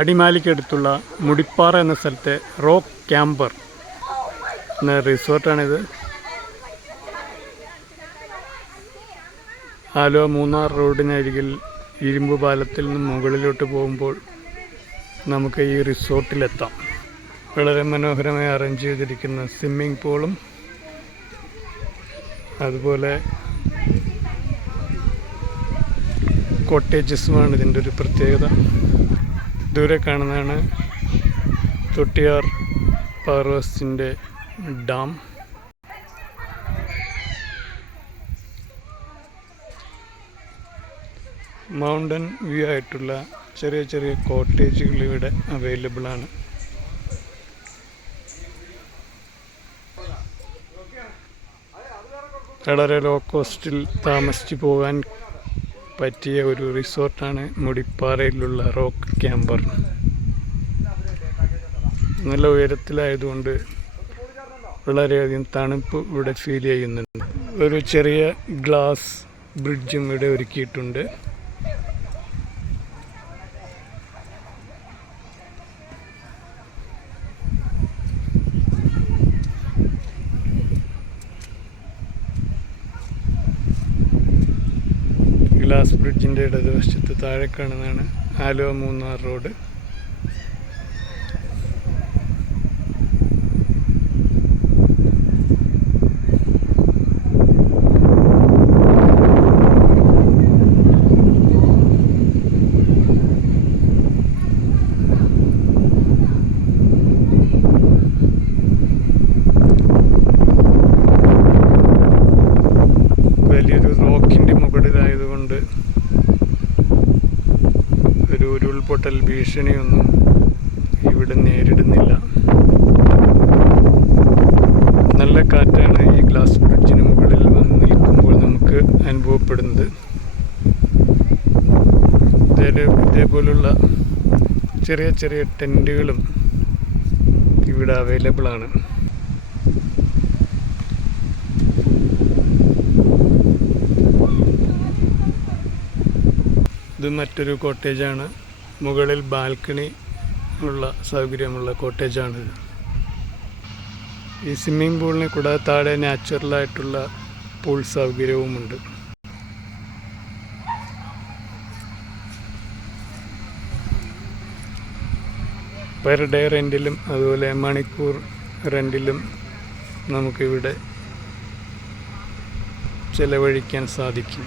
അടിമാലിക്കടുത്തുള്ള മുടിപ്പാറ എന്ന സ്ഥലത്തെ rock camper എന്ന റിസോർട്ടാണിത്. ആലുവ മൂന്നാർ റോഡിനരികിൽ ഇരുമ്പ് പാലത്തിൽ നിന്ന് മുകളിലോട്ട് പോകുമ്പോൾ നമുക്ക് ഈ റിസോർട്ടിലെത്താം. വളരെ മനോഹരമായി അറേഞ്ച് ചെയ്തിരിക്കുന്ന സ്വിമ്മിംഗ് പൂളും അതുപോലെ കോട്ടേജസുമാണ് ഇതിൻ്റെ ഒരു പ്രത്യേകത. ദൂരെ കാണുന്നതാണ് തൊട്ടിയാർ പവർ ഹൗസിൻ്റെ ഡാം. മൗണ്ടൻ വ്യൂ ആയിട്ടുള്ള ചെറിയ ചെറിയ കോട്ടേജുകൾ ഇവിടെ അവൈലബിൾ ആണ്. വളരെ ലോ കോസ്റ്റിൽ താമസിച്ചു പോകാൻ പറ്റിയ ഒരു റിസോർട്ടാണ് മുടിപ്പാറയിലുള്ള റോക്ക് ക്യാമ്പർ. നല്ല ഉയരത്തിലായതുകൊണ്ട് വളരെയധികം തണുപ്പ് ഇവിടെ ഫീൽ ചെയ്യുന്നുണ്ട്. ഒരു ചെറിയ ഗ്ലാസ് ബ്രിഡ്ജും ഇവിടെ ഒരുക്കിയിട്ടുണ്ട്. ഗ്ലാസ് ബ്രിഡ്ജിൻ്റെ ഇടതുവശത്ത് താഴെ കാണുന്നതാണ് ആലുവ മൂന്നാർ റോഡ്. വലിയൊരു റോക്കിൻ്റെ മുകളിലായതുകൊണ്ട് ഒരു ഉരുൾപൊട്ടൽ ഭീഷണിയൊന്നും ഇവിടെ നേരിടുന്നില്ല. നല്ല കാറ്റാണ് ഈ ഗ്ലാസ് ബ്രിഡ്ജിന് മുകളിൽ വന്ന് നിൽക്കുമ്പോൾ നമുക്ക് അനുഭവപ്പെടുന്നത്. ഇതേപോലുള്ള ചെറിയ ചെറിയ ടെൻറ്റുകളും ഇവിടെ അവൈലബിൾ ആണ്. ഇത് മറ്റൊരു കോട്ടേജാണ്. മുകളിൽ ബാൽക്കണി ഉള്ള സൗകര്യമുള്ള കോട്ടേജാണിത്. ഈ സ്വിമ്മിംഗ് പൂളിനെ കൂടാതെ താഴെ നാച്ചുറലായിട്ടുള്ള പൂൾ സൗകര്യവുമുണ്ട്. പെർ ഡേ റെൻറ്റിലും അതുപോലെ മണിക്കൂർ റെൻറ്റിലും നമുക്കിവിടെ ചിലവഴിക്കാൻ സാധിക്കും.